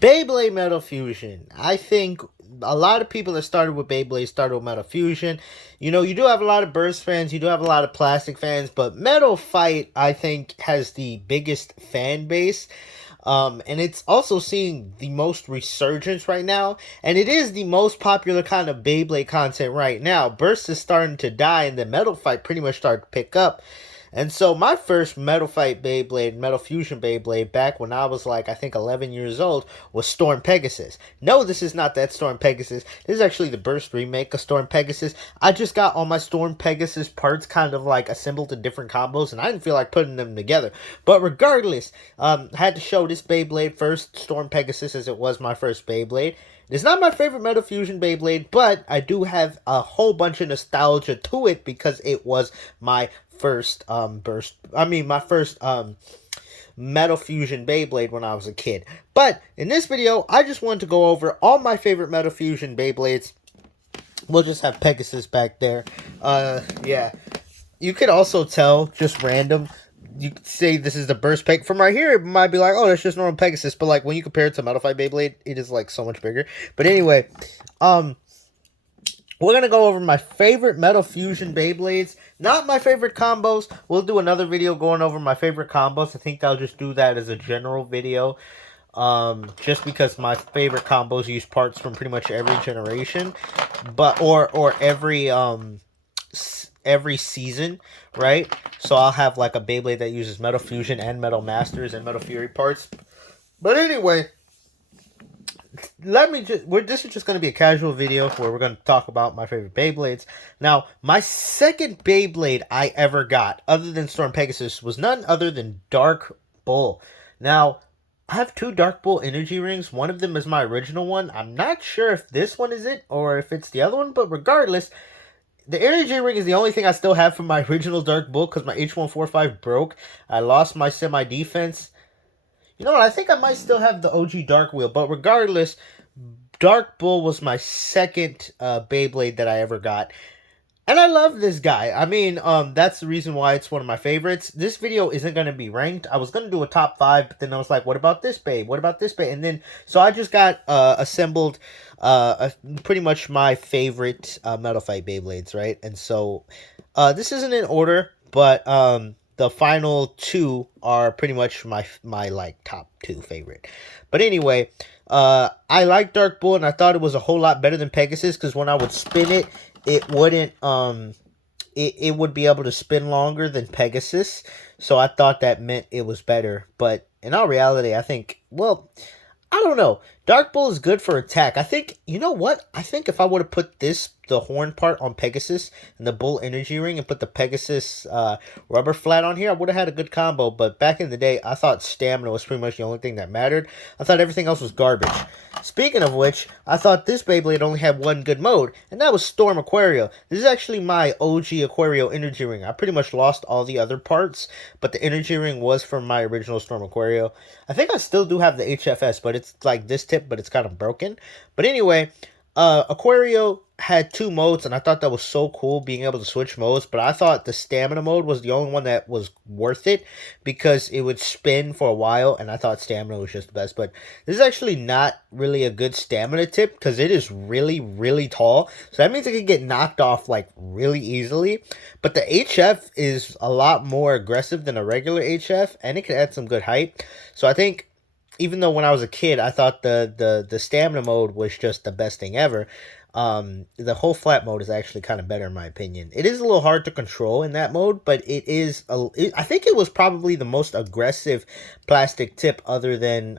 Beyblade Metal Fusion. I think a lot of people that started with Beyblade started with Metal Fusion. You know, you do have a lot of Burst fans, you do have a lot of Plastic fans, but Metal Fight, I think, has the biggest fan base. And it's also seeing the most resurgence right now, and it is the most popular kind of Beyblade content right now. Burst is starting to die, and the Metal Fight pretty much started to pick up. And so my first Metal Fight Beyblade, Metal Fusion Beyblade, back when I was like, I think 11 years old, was Storm Pegasus. No, this is not that Storm Pegasus. This is actually the Burst remake of Storm Pegasus. I just got all my Storm Pegasus parts kind of like assembled in different combos, and I didn't feel like putting them together. But regardless, I had to show this Beyblade first, Storm Pegasus, as it was my first Beyblade. It's not my favorite Metal Fusion Beyblade, but I do have a whole bunch of nostalgia to it because it was my first my first Metal Fusion Beyblade when I was a kid. But in this video, I just wanted to go over all my favorite Metal Fusion Beyblades. We'll just have Pegasus back there. Yeah. You could also tell, just random, you could say this is the Burst Peg. From right here, it might be like, oh, that's just normal Pegasus. But like when you compare it to Metal Fight Beyblade, it is like so much bigger. But anyway, we're going to go over my favorite Metal Fusion Beyblades. Not my favorite combos. We'll do another video going over my favorite combos. I think I'll just do that as a general video. Just because my favorite combos use parts from pretty much every generation. But, or every season, right? So I'll have like a Beyblade that uses Metal Fusion and Metal Masters and Metal Fury parts. But anyway, this is just going to be a casual video where we're going to talk about my favorite Beyblades. Now, my second Beyblade I ever got, other than Storm Pegasus, was none other than Dark Bull. Now, I have two Dark Bull energy rings. One of them is my original one. I'm not sure if this one is it or if it's the other one, but regardless, the energy ring is the only thing I still have from my original Dark Bull because my H145 broke. I lost my semi-defense. You know what? I think I might still have the OG Dark Wheel, but regardless, Dark Bull was my second Beyblade that I ever got. And I love this guy. I mean, that's the reason why it's one of my favorites. This video isn't going to be ranked. I was going to do a top 5, but then I was like, what about this babe? What about this babe? And then, so I just got assembled pretty much my favorite Metal Fight Beyblades, right? And so, this isn't in order, but the final two are pretty much my like top 2 favorite. But anyway, I like Dark Bull, and I thought it was a whole lot better than Pegasus because when I would spin it, it wouldn't it would be able to spin longer than Pegasus. So I thought that meant it was better. But in all reality, I think, well, I don't know. Dark Bull is good for attack. I think, you know what? I think if I would have put the horn part on Pegasus and the Bull energy ring and put the Pegasus rubber flat on here, I would have had a good combo. But back in the day, I thought stamina was pretty much the only thing that mattered. I thought everything else was garbage. Speaking of which, I thought this Beyblade only had one good mode, and that was Storm Aquario. This is actually my OG Aquario energy ring. I pretty much lost all the other parts, but the energy ring was from my original Storm Aquario. I think I still do have the HFS, but it's like this tip, but it's kind of broken. But anyway, Aquario had 2 modes, and I thought that was so cool being able to switch modes, but I thought the stamina mode was the only one that was worth it because it would spin for a while, and I thought stamina was just the best. But this is actually not really a good stamina tip because it is really, really tall, so that means it can get knocked off like really easily. But the HF is a lot more aggressive than a regular HF, and it can add some good height. So I think, even though when I was a kid, I thought the stamina mode was just the best thing ever, the whole flat mode is actually kind of better in my opinion. It is a little hard to control in that mode, but I think it was probably the most aggressive plastic tip other than,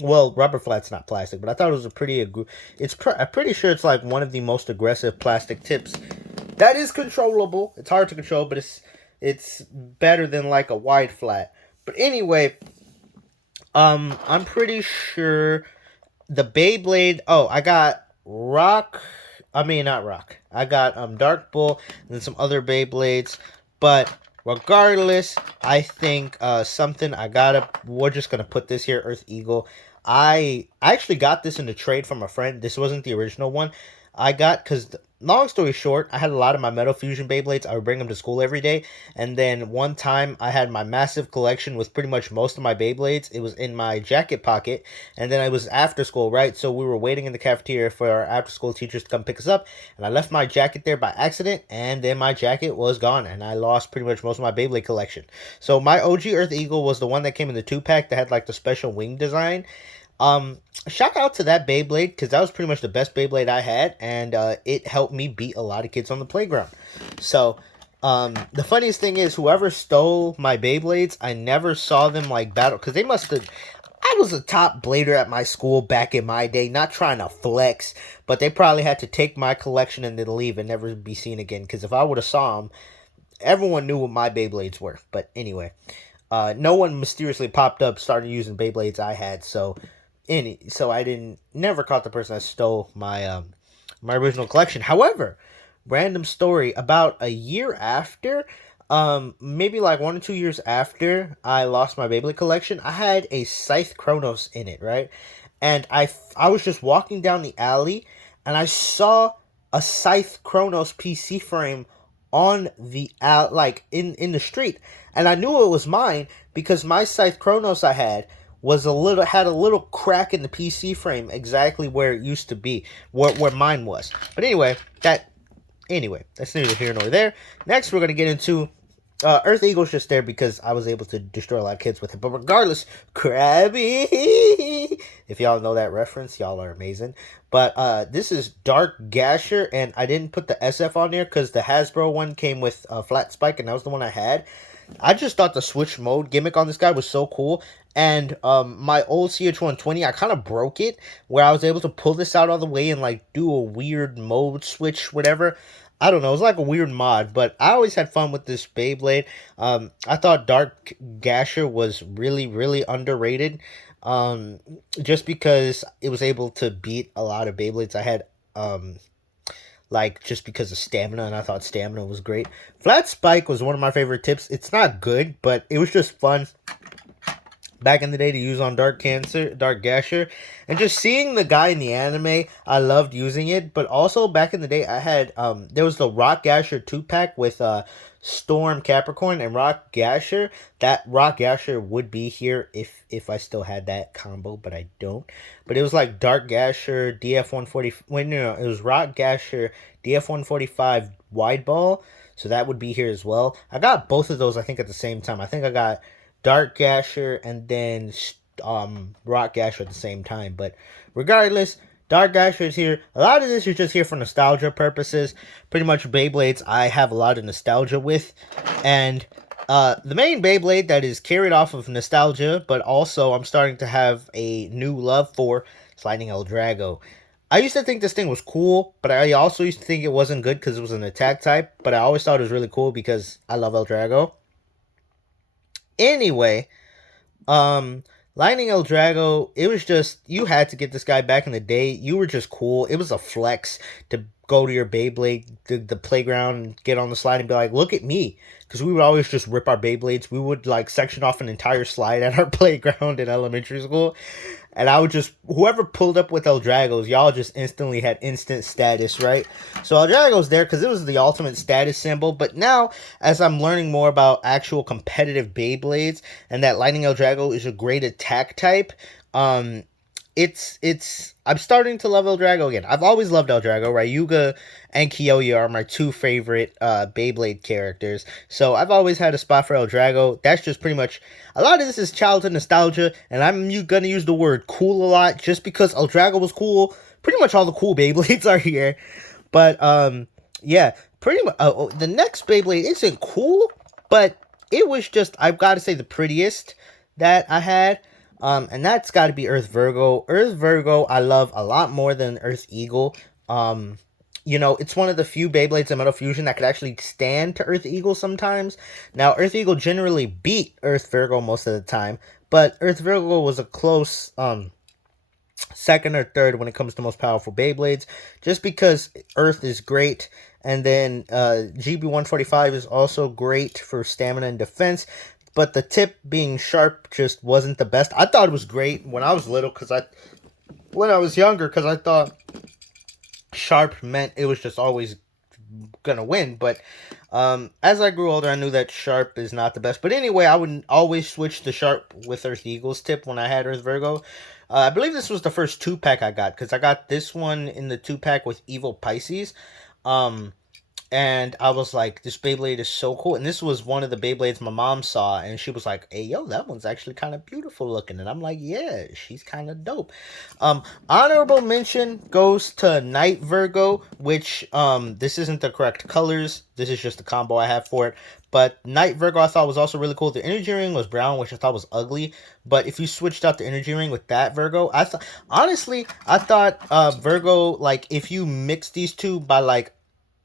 well, rubber flat's not plastic, but I thought it was a I'm pretty sure it's like one of the most aggressive plastic tips that is controllable. It's hard to control, but it's better than like a wide flat. But anyway, I'm pretty sure the Beyblade. Oh, I got not Rock. I got Dark Bull and then some other Beyblades. But regardless, I think something we're just gonna put this here, Earth Eagle. I actually got this in a trade from a friend. This wasn't the original one. I got, because long story short, I had a lot of my Metal Fusion Beyblades. I would bring them to school every day. And then one time I had my massive collection with pretty much most of my Beyblades. It was in my jacket pocket. And then I was after school, right? So we were waiting in the cafeteria for our after school teachers to come pick us up. And I left my jacket there by accident. And then my jacket was gone. And I lost pretty much most of my Beyblade collection. So my OG Earth Eagle was the one that came in the 2-pack that had like the special wing design. Shout out to that Beyblade, because that was pretty much the best Beyblade I had, and it helped me beat a lot of kids on the playground. So, the funniest thing is, whoever stole my Beyblades, I never saw them like battle, because they must have. I was a top blader at my school back in my day, not trying to flex, but they probably had to take my collection and then leave and never be seen again. Because if I would have saw them, everyone knew what my Beyblades were. But anyway, no one mysteriously popped up, started using Beyblades I had, so I didn't never caught the person that stole my original collection. However, random story, about a year after, maybe like 1 or 2 years after I lost my Beyblade collection, I had a Scythe Chronos in it, right? And I was just walking down the alley and I saw a Scythe Chronos PC frame on the like in the street, and I knew it was mine because my Scythe Chronos I had had a little crack in the PC frame exactly where it used to be, where mine was. But anyway, that's neither here nor there. Next, we're gonna get into Earth Eagle's just there because I was able to destroy a lot of kids with it. But regardless, Krabby. If y'all know that reference, y'all are amazing. But this is Dark Gasher, and I didn't put the SF on there because the Hasbro one came with a flat spike, and that was the one I had. I just thought the switch mode gimmick on this guy was so cool. And my old CH120, I kind of broke it, where I was able to pull this out all the way and like do a weird mode switch, whatever. I don't know, it was like a weird mod, but I always had fun with this Beyblade. I thought Dark Gasher was really, really underrated. Just because it was able to beat a lot of Beyblades I had, like just because of stamina, and I thought stamina was great. Flat Spike was one of my favorite tips. It's not good, but it was just fun back in the day to use on Dark Gasher, and just seeing the guy in the anime, I loved using it. But also back in the day, I had there was the Rock Gasher 2-pack with Storm Capricorn and Rock Gasher. That Rock Gasher would be here if I still had that combo, but I don't. But it was like Dark Gasher DF140. Wait, no, it was Rock Gasher DF145 wide ball. So that would be here as well. I got both of those, I think, at the same time. I think I got Dark Gasher and then Rock Gasher at the same time. But regardless, Dark Gasher is here. A lot of this is just here for nostalgia purposes. Pretty much Beyblades I have a lot of nostalgia with. And the main Beyblade that is carried off of nostalgia, but also I'm starting to have a new love for, is Lightning El Drago. I used to think this thing was cool, but I also used to think it wasn't good because it was an attack type. But I always thought it was really cool because I love El Drago. Anyway, Lightning El Drago, it was just, you had to get this guy back in the day. You were just cool. It was a flex to go to your Beyblade, the playground, and get on the slide and be like, look at me. Because we would always just rip our Beyblades. We would like section off an entire slide at our playground in elementary school. And I would just, whoever pulled up with El Dragos, y'all just instantly had instant status, right? So El Drago's there because it was the ultimate status symbol. But now, as I'm learning more about actual competitive Beyblades, and that Lightning El Drago is a great attack type, I'm starting to love El Drago again. I've always loved El Drago. Ryuga and Kyoya are my two favorite Beyblade characters. So I've always had a spot for El Drago. That's just pretty much, a lot of this is childhood nostalgia, and I'm gonna use the word cool a lot just because El Drago was cool. Pretty much all the cool Beyblades are here. But yeah, pretty much the next Beyblade isn't cool, but it was just, I've got to say, the prettiest that I had. And that's got to be Earth Virgo. Earth Virgo I love a lot more than Earth Eagle. You know, it's one of the few Beyblades in Metal Fusion that could actually stand to Earth Eagle sometimes. Now, Earth Eagle generally beat Earth Virgo most of the time, but Earth Virgo was a close second or third when it comes to most powerful Beyblades, just because Earth is great. And then GB145 is also great for stamina and defense. But the tip being sharp just wasn't the best. I thought it was great when I was little, when I was younger, because I thought Sharp meant it was just always gonna win. But as I grew older, I knew that Sharp is not the best. But anyway, I would always switch to Sharp with Earth Eagle's tip when I had Earth Virgo. I believe this was the first 2-pack I got, because I got this one in the 2-pack with Evil Pisces. Um, and I was like, this Beyblade is so cool. And this was one of the Beyblades my mom saw, and she was like, hey, yo, that one's actually kind of beautiful looking. And I'm like, yeah, she's kind of dope. Honorable mention goes to Night Virgo, which this isn't the correct colors. This is just the combo I have for it. But Night Virgo I thought was also really cool. The energy ring was brown, which I thought was ugly. But if you switched out the energy ring with that Virgo, I thought, honestly, I thought Virgo, like, if you mix these two by like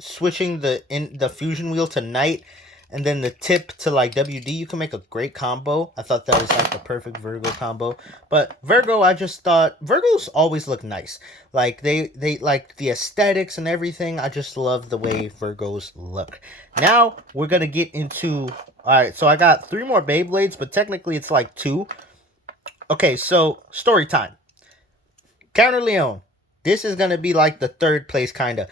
switching the fusion wheel to Night and then the tip to like WD, you can make a great combo. I thought that was like the perfect Virgo combo. But Virgo, I just thought Virgos always look nice. Like they like the aesthetics and everything. I just love the way Virgos look. Now we're gonna get into, all right, so I got 3 more Beyblades, but technically it's like 2. Okay, so story time. Counter Leon. This is gonna be like the 3rd place kinda.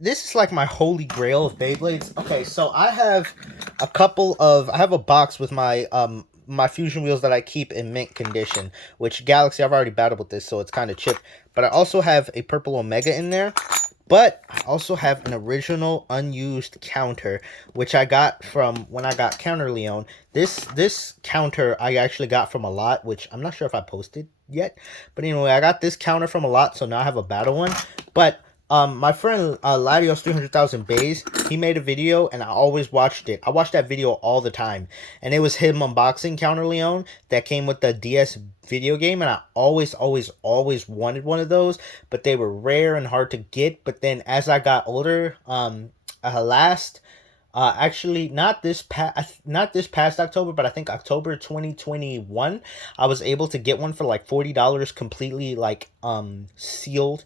This is like my holy grail of Beyblades. Okay, so I have a box with my fusion wheels that I keep in mint condition, which Galaxy, I've already battled with this, so it's kind of chipped. But I also have a purple Omega in there. But I also have an original unused counter, which I got from when I got Counter Leon. This counter I actually got from a lot, which I'm not sure if I posted yet. But anyway, I got this counter from a lot, so now I have a battle one. But my friend Ladios 300,000 Beys, he made a video and I always watched it. I watched that video all the time, and it was him unboxing Counter Leon that came with the DS video game, and I always wanted one of those, but they were rare and hard to get. But then as I got older, actually not this past October, but I think October 2021, I was able to get one for like $40 completely like sealed.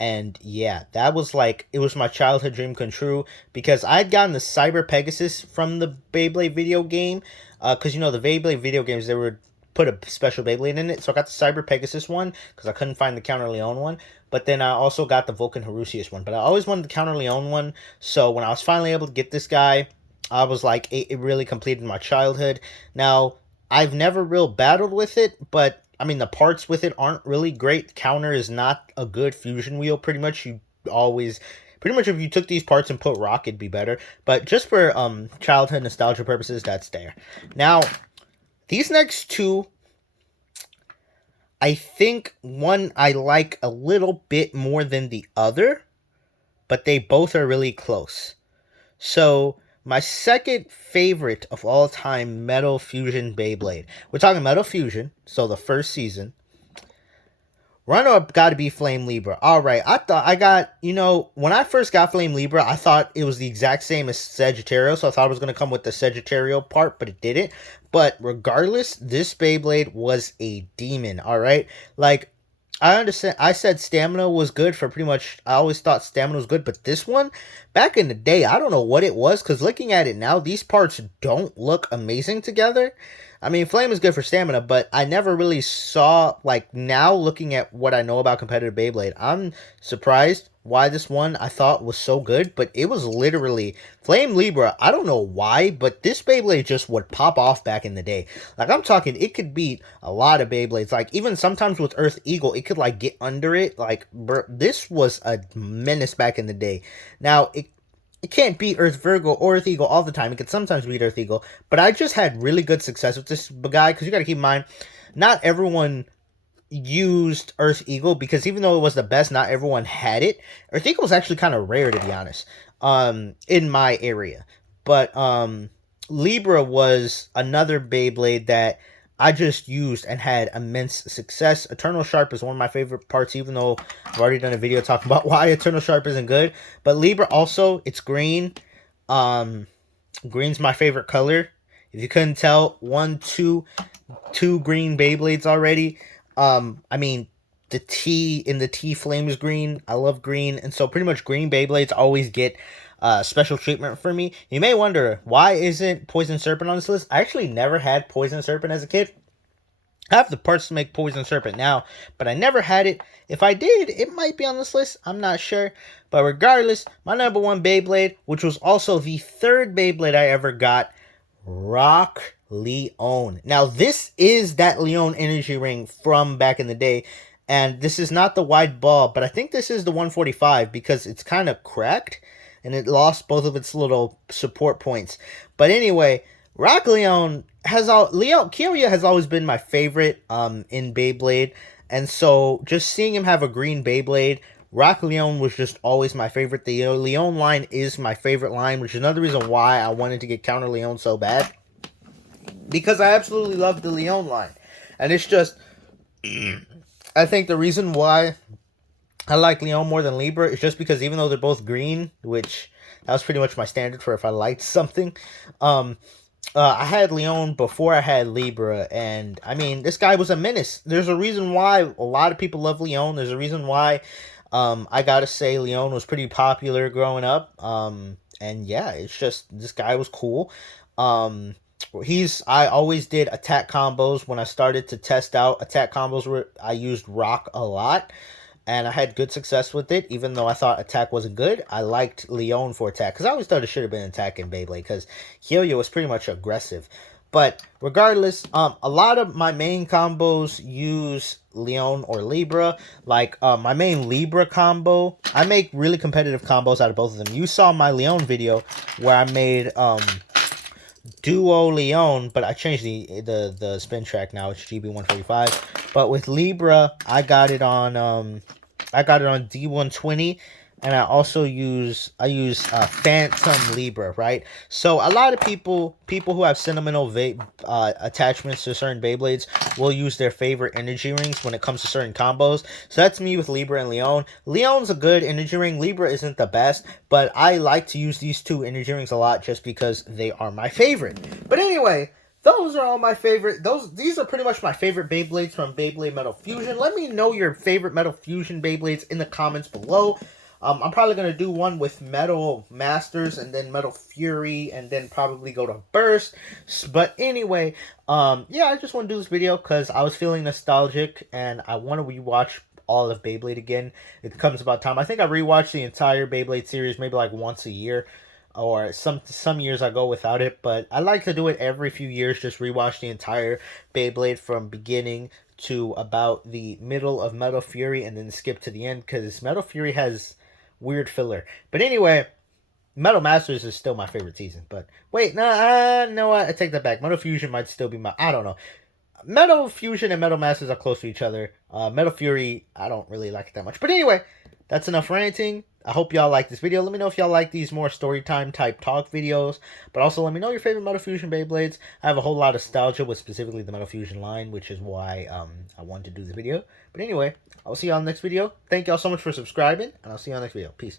And yeah, that was like, it was my childhood dream come true, because I'd gotten the Cyber Pegasus from the Beyblade video game. Because you know, the Beyblade video games, they would put a special Beyblade in it. So I got the Cyber Pegasus one because I couldn't find the Counter Leon one. But then I also got the Vulcan Harusius one. But I always wanted the Counter Leon one. So when I was finally able to get this guy, I was like, it really completed my childhood. Now, I've never real battled with it, but I mean, the parts with it aren't really great. Counter is not a good fusion wheel. Pretty much if you took these parts and put rock, it'd be better. But just for childhood nostalgia purposes, that's there. Now, these next 2, I think one I like a little bit more than the other, but they both are really close. So my second favorite of all time Metal Fusion Beyblade. We're talking Metal Fusion, so the first season. Runner-up got to be Flame Libra. All right, when I first got Flame Libra, I thought it was the exact same as Sagittario, so I thought it was going to come with the Sagittario part, but it didn't. But regardless, this Beyblade was a demon, all right? Like, I understand. I said stamina was good for pretty much. I always thought stamina was good, but this one, back in the day, I don't know what it was, because looking at it now, these parts don't look amazing together. I mean, Flame is good for stamina, but I never really saw, like, now looking at what I know about competitive Beyblade, I'm surprised why this one I thought was so good, but it was literally Flame Libra. I don't know why, but this Beyblade just would pop off back in the day. Like, I'm talking, it could beat a lot of Beyblades. Like, even sometimes with Earth Eagle, it could, like, get under it. Like, this was a menace back in the day. Now, it can't beat Earth Virgo or Earth Eagle all the time. It can sometimes beat Earth Eagle, but I just had really good success with this guy, because you got to keep in mind, not everyone used Earth Eagle, because even though it was the best, not everyone had it. Earth Eagle was actually kind of rare, to be honest, in my area. But Libra was another Beyblade that I just used and had immense success. Eternal Sharp is one of my favorite parts, even though I've already done a video talking about why Eternal Sharp isn't good. But Libra also, it's green. Green's my favorite color. If you couldn't tell, two green Beyblades already. I mean, the T flame is green. I love green. And so pretty much green Beyblades always get special treatment for me. You may wonder, why isn't Poison Serpent on this list? I actually never had Poison Serpent as a kid. I have the parts to make Poison Serpent now, but I never had it. If I did, it might be on this list. I'm not sure. But regardless, my number one Beyblade, which was also the third Beyblade I ever got, Rock Leone. Now, this is that Leone energy ring from back in the day. And this is not the wide ball, but I think this is the 145 because it's kind of cracked. And it lost both of its little support points. But anyway, Rock Leone Kyoya has always been my favorite in Beyblade, and so just seeing him have a green Beyblade, Rock Leone was just always my favorite. The Leone line is my favorite line, which is another reason why I wanted to get Counter Leone so bad, because I absolutely love the Leone line, and it's just I think the reason why I like Leone more than Libra is just because even though they're both green, which that was pretty much my standard for if I liked something. I had Leone before I had Libra, and I mean, this guy was a menace. There's a reason why a lot of people love Leone. There's a reason why I gotta say Leone was pretty popular growing up. And yeah, it's just this guy was cool. Um, I always did attack combos when I started to test out attack combos. Where I used Rock a lot, and I had good success with it. Even though I thought attack wasn't good, I liked Leone for attack because I always thought it should have been attack in Beyblade because Kyoya was pretty much aggressive. But regardless, a lot of my main combos use Leone or Libra. Like my main Libra combo, I make really competitive combos out of both of them. You saw my Leone video where I made Duo Leone, but I changed the spin track now. It's GB145. But with Libra, I got it on D120, and I also use Phantom Libra, right? So a lot of people who have sentimental attachments to certain Beyblades will use their favorite energy rings when it comes to certain combos. So that's me with Libra and Leone. Leone's a good energy ring. Libra isn't the best, but I like to use these two energy rings a lot just because they are my favorite. But anyway, those are all my favorite. These are pretty much my favorite Beyblades from Beyblade Metal Fusion. Let me know your favorite Metal Fusion Beyblades in the comments below. I'm probably going to do one with Metal Masters and then Metal Fury and then probably go to Burst. But anyway, yeah, I just want to do this video because I was feeling nostalgic and I want to rewatch all of Beyblade again. It comes about time. I think I rewatch the entire Beyblade series maybe like once a year. Or some years I go without it, but I like to do it every few years, just rewatch the entire Beyblade from beginning to about the middle of Metal Fury and then skip to the end, because Metal Fury has weird filler. But anyway, Metal Masters is still my favorite season. But wait, no, I take that back. Metal Fusion might still be I don't know. Metal Fusion and Metal Masters are close to each other. Metal Fury, I don't really like it that much. But anyway, that's enough ranting. I hope y'all like this video. Let me know if y'all like these more storytime type talk videos. But also let me know your favorite Metal Fusion Beyblades. I have a whole lot of nostalgia with specifically the Metal Fusion line, which is why I wanted to do this video. But anyway, I'll see y'all in the next video. Thank y'all so much for subscribing, and I'll see y'all in the next video. Peace.